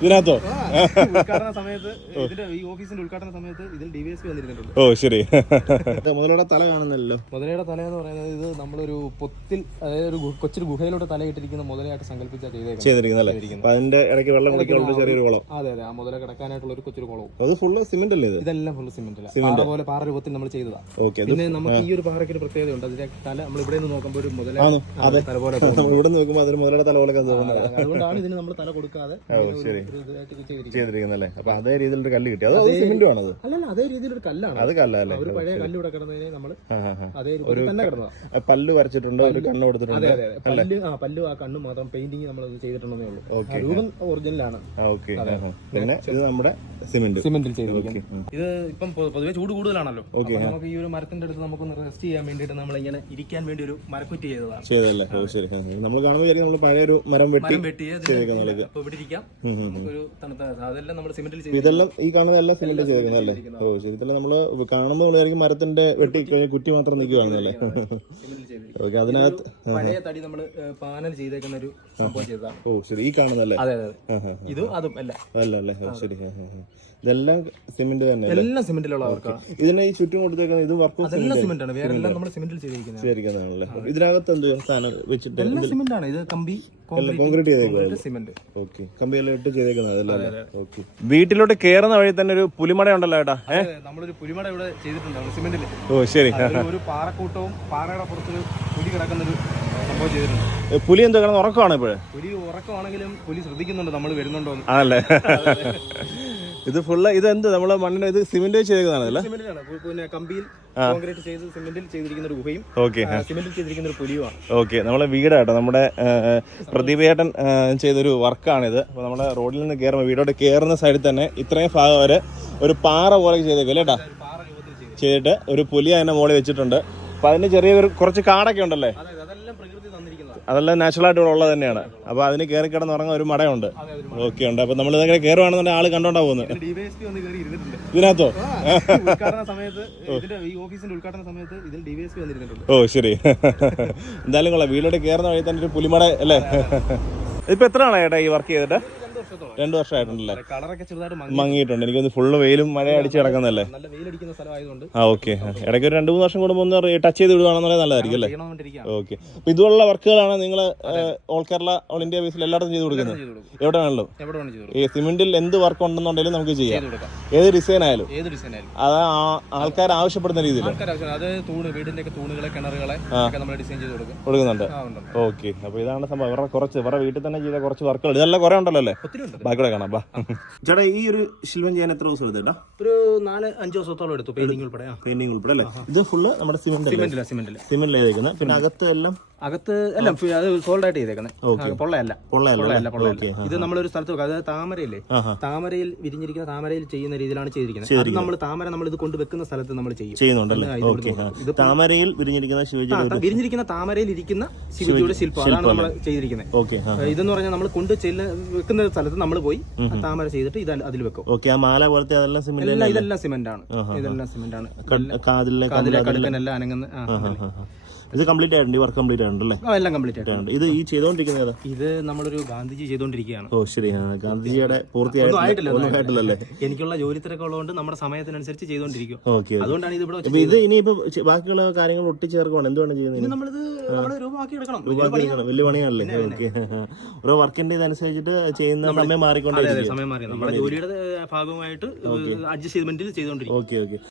ഇതിനകത്തോ? ഓ. ശരി. മുതലയുടെ തല കാണുന്നല്ലോ മുതലയുടെ തല എന്ന് പറയുന്നത് ഇത് നമ്മളൊരു പൊത്തിൽ അതായത് ഒരു കൊച്ചൊരു ഗുഹയിലോട്ട് തലയിട്ടിരിക്കുന്ന മുതലയായിട്ട് സങ്കല്പിച്ചാ ചെയ്തേക്കുന്നത്. അതിന്റെ ഇടയ്ക്ക് വെള്ളം കുടിക്കാനുള്ള ചെറിയൊരു കുളം. അതെ അതെ. ആ മുതല കിടക്കാനായിട്ടുള്ള ഒരു കൊച്ചൊരു കുളവും. അത് ഫുള്ള് സിമെന്റ് അല്ലേ ഇത്? ഇതെല്ലാം ഫുള്ള് സിമെന്റ് പാറ പോലെ പാറ രൂപത്തിൽ നമ്മൾ ചെയ്തതാ. ഓക്കെ പിന്നെ നമുക്ക് ഈ ഒരു പാറയ്ക്ക് ഒരു പ്രത്യേകത ഉണ്ട് അതിന്റെ തല നമ്മൾ ഇവിടെ നിന്ന് നോക്കുമ്പോൾ ഒരു മുതല തല പോലെ ഇവിടെ നോക്കുമ്പോൾ അതൊരു മുതലയുടെ തല പോലെ അതുകൊണ്ടാണ് ഇതിന് നമ്മൾ തല കൊടുക്കാതെ ചെയ്തിരിക്കുന്നല്ലേ? അപ്പൊ അതേ രീതിയിലൊരു കല്ല് കിട്ടി. അത് സിമെന്റും ആണത് അല്ലല്ല അതേ രീതിയിലൊരു കല്ലാണ്. അത് കല്ലല്ലേ? ഒരു പഴയ കല്ല് ഇവിടെ കിടന്നതിനെ നമ്മൾ. അതേ ഒരു തന്നെ കിടന്നതാ. പല്ല് വരച്ചിട്ടുണ്ട്? ഒരു കണ്ണ് കൊടുത്തിട്ടുണ്ട്? അതെ അതെ അതെ. പല്ല് ആ പല്ല് ആ കണ്ണ് മാത്രം പെയിന്റിങ് നമ്മൾ ചെയ്തിട്ടുണ്ടെന്നേ ഉള്ളൂ. രൂപം ഒറിജിനലാണ്. ഓക്കെ. പിന്നെ ഇത് നമ്മുടെ സിമെന്റ്. സിമെന്റിൽ ചെയ്തിരിക്കുന്നത്. ഇത് ഇപ്പം പൊതുവെ ചൂട് കൂടുതലാണല്ലോ. നമുക്ക് ഈ ഒരു മരത്തിന്റെ അടുത്ത് നമുക്ക് റെസ്റ്റ് ചെയ്യാൻ വേണ്ടിയിട്ട് നമ്മൾ ഇങ്ങനെ ഇരിക്കാൻ വേണ്ടി ഒരു മരക്കുറ്റി ചെയ്തതാണ്. ചെയ്തല്ലേ ഓ ശരി. നമ്മൾ കാണുമ്പോൾ നമ്മൾ പഴയ ഒരു മരം വെട്ടി മരം വെട്ടിയ ചെയ്തേക്കുന്നതാണ് അപ്പൊ ഇവിടെ ഇരിക്കാം. നമുക്കൊരു തണുത്ത അതെല്ലാം നമ്മൾ സിമെന്റിൽ ചെയ്ത് ഇതെല്ലാം ഈ സിമെന്റ് ചെയ്തേക്കുന്നല്ലേ ഓ ശരി. ഇതെല്ലാം നമ്മൾ കാണുമ്പോൾ നമ്മളായിരിക്കും മരത്തിന്റെ വെട്ടി കഴിഞ്ഞ് കുറ്റി മാത്രം ഓക്കെ അതിനകത്ത് പഴയ തടി നമ്മൾ പാനൽ ചെയ്തേക്കുന്ന ഒരു സംഭവം ഓ ശരി. ഈ കാണുന്നല്ലേ അതെ അതെ അതെ. ഇതും അല്ല അല്ല. അല്ലേ ഓ ശരി. ഇതെല്ലാം സിമെന്റ് തന്നെ എല്ലാം സിമെന്റിലുള്ള വർക്കാണ് ഇതിനെ ഈ ചുറ്റും കൊടുത്തേക്കുന്നത് ഇത് വർക്ക് അതെല്ലാം സിമെന്റ്. ആണ് വേറെ എല്ലാം നമ്മൾ സിമെന്റിൽ ചെയ്തിരിക്കുന്നത് ചെയ്തിരിക്കുന്നതാണല്ലേ? ഇതിനകത്ത് എന്ത് സാധനം വെച്ചിട്ട് എല്ലാം സിമെന്റ് ആണ് ഇത് കമ്പി കോൺക്രീറ്റ് സിമെന്റ് വീട്ടിലോട്ട് കേറുന്ന വഴി തന്നെ ഒരു പുലിമട ഉണ്ടല്ലോ ഏട്ടാ നമ്മളൊരു പുലിമട ഇവിടെ ചെയ്തിട്ടുണ്ട് സിമെന്റിൽ ഓ ശരി. ഒരു പാറക്കൂട്ടവും പാറയുടെ പുറത്തൊരു പുലി കിടക്കുന്ന ഒരു സംഭവം ചെയ്തിട്ടുണ്ട്. പുലി എന്തോ കിടന്ന് ഉറക്കമാണ് ഇപ്പോഴേ? പുലി ഉറക്കമാണെങ്കിലും പുലി ശ്രദ്ധിക്കുന്നുണ്ട് നമ്മൾ വരുന്നുണ്ടോ ആണല്ലേ? ഇത് ഫുള്ള് ഇത് എന്ത് നമ്മളെ മണ്ണിന് ഇത് സിമെന്റ് ചെയ്തതാണല്ലേ പിന്നെ കമ്പിയിൽ കോൺക്രീറ്റ് ചെയ്ത് സിമെന്റിൽ ചെയ്തിരിക്കുന്ന ഒരു ഗുഹയും ഓക്കെ സിമെന്റിൽ ചെയ്തിരിക്കുന്ന ഒരു പുലിയുമാണ്. ഓക്കെ നമ്മളെ വീടാട്ടോ നമ്മുടെ പ്രദീപേട്ടൻ ചെയ്തൊരു വർക്കാണിത്. അപ്പോൾ നമ്മുടെ റോഡിൽ നിന്ന് കയറുമ്പോൾ വീടോട്ട് കയറുന്ന സൈഡിൽ തന്നെ ഇത്രയും ഭാഗം വരെ ഒരു പാറ പോലെ ചെയ്തേക്കും അല്ലേ ഏട്ടാ? ഒരു പാറ രൂപത്തിൽ ചെയ്ത് ചെയ്തിട്ട് ഒരു പുലി അതിന്റെ മുകളിൽ വെച്ചിട്ടുണ്ട്. അപ്പോൾ അതിന് ചെറിയൊരു കുറച്ച് കാടൊക്കെ ഉണ്ടല്ലേ? അതെ അതെല്ലാം നാച്ചുറൽ ആയിട്ട് ഇവിടെ ഉള്ളത് തന്നെയാണ്. അപ്പോൾ അതിന് കയറി കിടന്ന് ഉറങ്ങാൻ ഒരു മടയുണ്ട്. ഓക്കെ ഉണ്ട്. അപ്പോൾ നമ്മൾ ഇതൊക്കെ കയറുവാണെന്നുണ്ടെങ്കിൽ ആൾ കണ്ടോണ്ടാ പോകുന്നത് ഇതിനകത്തോ? ഓ. ശരി. എന്തായാലും കൊള്ളാം. വീടിന്റെ കയറുന്ന വഴി തന്നെ ഒരു പുലിമട അല്ലേ? ഇപ്പൊ എത്ര ആളാ ഏട്ടാ ഈ വർക്ക് ചെയ്തിട്ട്? രണ്ട് വർഷമായിട്ടുണ്ടല്ലേ? കളറൊക്കെ ചെറുതായിട്ട് മങ്ങി. മങ്ങിയിട്ടുണ്ട്. എനിക്കൊന്ന് ഫുള്ള് വെയിലും മഴ അടിച്ച് കിടക്കുന്നല്ലേ നല്ല വെയിലടിക്കുന്ന സ്ഥലമായതുകൊണ്ട്. ആ ഓക്കെ. ഇടയ്ക്ക് ഒരു രണ്ട് മൂന്ന് വർഷം കൂടുമ്പോൾ ഒന്ന് ടച്ച് ചെയ്ത് വിടുവാണെന്നുള്ളത് നല്ലതായിരിക്കും അല്ലേ? ഓക്കെ അപ്പൊ ഇതുപോലുള്ള വർക്കുകളാണ് നിങ്ങൾ ഓൾ കേരള ഓൾ ഇന്ത്യ ബേസിൽ എല്ലായിടത്തും ചെയ്ത് കൊടുക്കുന്നത്? എവിടെ വേണമല്ലോ ഈ സിമെന്റിൽ എന്ത് വർക്ക് ഉണ്ടെന്നുണ്ടെങ്കിലും നമുക്ക് ചെയ്യാം. ഏത് ഡിസൈൻ ആയാലും. ഏത് ഡിസൈൻ ആയാലും. അത് ആൾക്കാർ ആവശ്യപ്പെടുന്ന രീതിയിൽ. അത് തൂണ് വീടിന്റെ ഒക്കെ തൂണുകളെ കിണറുകളെ നമ്മൾ ഡിസൈൻ ചെയ്ത് കൊടുക്കും. കൊടുക്കുന്നുണ്ട്. ഓക്കെ അപ്പൊ ഇതാണ് സംഭവം. ഇവരുടെ കുറച്ച് ഇവരുടെ വീട്ടിൽ തന്നെ ചെയ്ത കുറച്ച് വർക്കുകൾ ഇതെല്ലാം കുറെ ഉണ്ടല്ലോ അല്ലേ? ഒത്തിരി കാണാം ബാ. ചേട്ടാ ഈ ഒരു ശില്പം ചെയ്യാൻ എത്ര ദിവസം എടുത്തേട്ടാ ഒരു നാല് അഞ്ച് ദിവസത്തോളം എടുത്തു പെയിന്റിംഗ് ഉൾപ്പെടെ പെയിന്റിംഗ് ഉൾപ്പെടെ അല്ലേ? ഇത് ഫുള്ള് നമ്മുടെ സിമെന്റ് സിമെന്റില്ല സിമെന്റില്ല സിമെന്റ് ചെയ്തേക്കുന്നത് പിന്നെ അകത്ത് എല്ലാം അകത്ത് അല്ല അത് സോൾഡ് ആയിട്ട് ചെയ്തേക്കുന്നത് പൊള്ളയല്ല. പൊള്ളയല്ല പൊള്ളയല്ല ഇത് നമ്മളൊരു സ്ഥലത്ത് വെക്കുക അതായത് താമരയില്ലേ? താമരയിൽ വിരിഞ്ഞിരിക്കുന്ന താമരയിൽ ചെയ്യുന്ന രീതിയിലാണ് ചെയ്തിരിക്കുന്നത്. അത് നമ്മൾ താമര നമ്മൾ ഇത് കൊണ്ട് വെക്കുന്ന സ്ഥലത്ത് നമ്മൾ ചെയ്യും. താമരയിൽ വിരിഞ്ഞിരിക്കുന്ന വിരിഞ്ഞിരിക്കുന്ന താമരയിൽ ഇരിക്കുന്ന ശിവജിയുടെ ശില്പം അതാണ് നമ്മൾ ചെയ്തിരിക്കുന്നത് ഇതെന്ന് പറഞ്ഞാൽ നമ്മൾ കൊണ്ട് ചെല്ല വെക്കുന്ന സ്ഥലത്ത് നമ്മൾ പോയി താമര ചെയ്തിട്ട് ഇത് അതിൽ വെക്കും. ഓക്കെ. ആ മാല പോലത്തെ അതെല്ലാം സിമെന്റ് എല്ലാം ഇതെല്ലാം സിമെന്റ് ആണ്. ഇതെല്ലാം സിമെന്റ് ആണ്. കാതിലെ കടുക്കനെല്ലാം അനങ്ങുന്ന ഇത് കംപ്ലീറ്റ് ആയിട്ടുണ്ട്. വർക്ക് കംപ്ലീറ്റ് എല്ലാം കംപ്ലീറ്റ് ആയിട്ടുണ്ട്. ഇത് ഈ? ഇത് നമ്മളൊരു ഗാന്ധിജി ചെയ്തുകൊണ്ടിരിക്കുകയാണ് ഓ ഗാന്ധിജിയുടെ എനിക്കുള്ള ജോലി തിരക്ക് ഉള്ളതുകൊണ്ട് നമ്മുടെ സമയത്തിനനുസരിച്ച് ചെയ്തുകൊണ്ടിരിക്കും അതുകൊണ്ടാണ് ഇത് ഇവിടെ ഇത് ഇനിയിപ്പോ ബാക്കിയുള്ള കാര്യങ്ങൾ ഒട്ടിച്ചേർക്കുവാണ്. എന്തുവാണ് ചെയ്യുന്നത്? നമ്മളിത് എടുക്കണം. വലിയ പണിയാണല്ലേ? ഓക്കെ. ഓരോ വർക്കിന്റെ ഇതനുസരിച്ചിട്ട് ചെയ്യുന്ന സമയം മാറിക്കൊണ്ടിരിക്കും സമയം മാറി. നമ്മുടെ ജോലിയുടെ ഭാഗമായിട്ട് അഡ്ജസ്റ്റ്മെന്റിൽ ചെയ്തുകൊണ്ടിരിക്കും ഓക്കെ ഓക്കെ.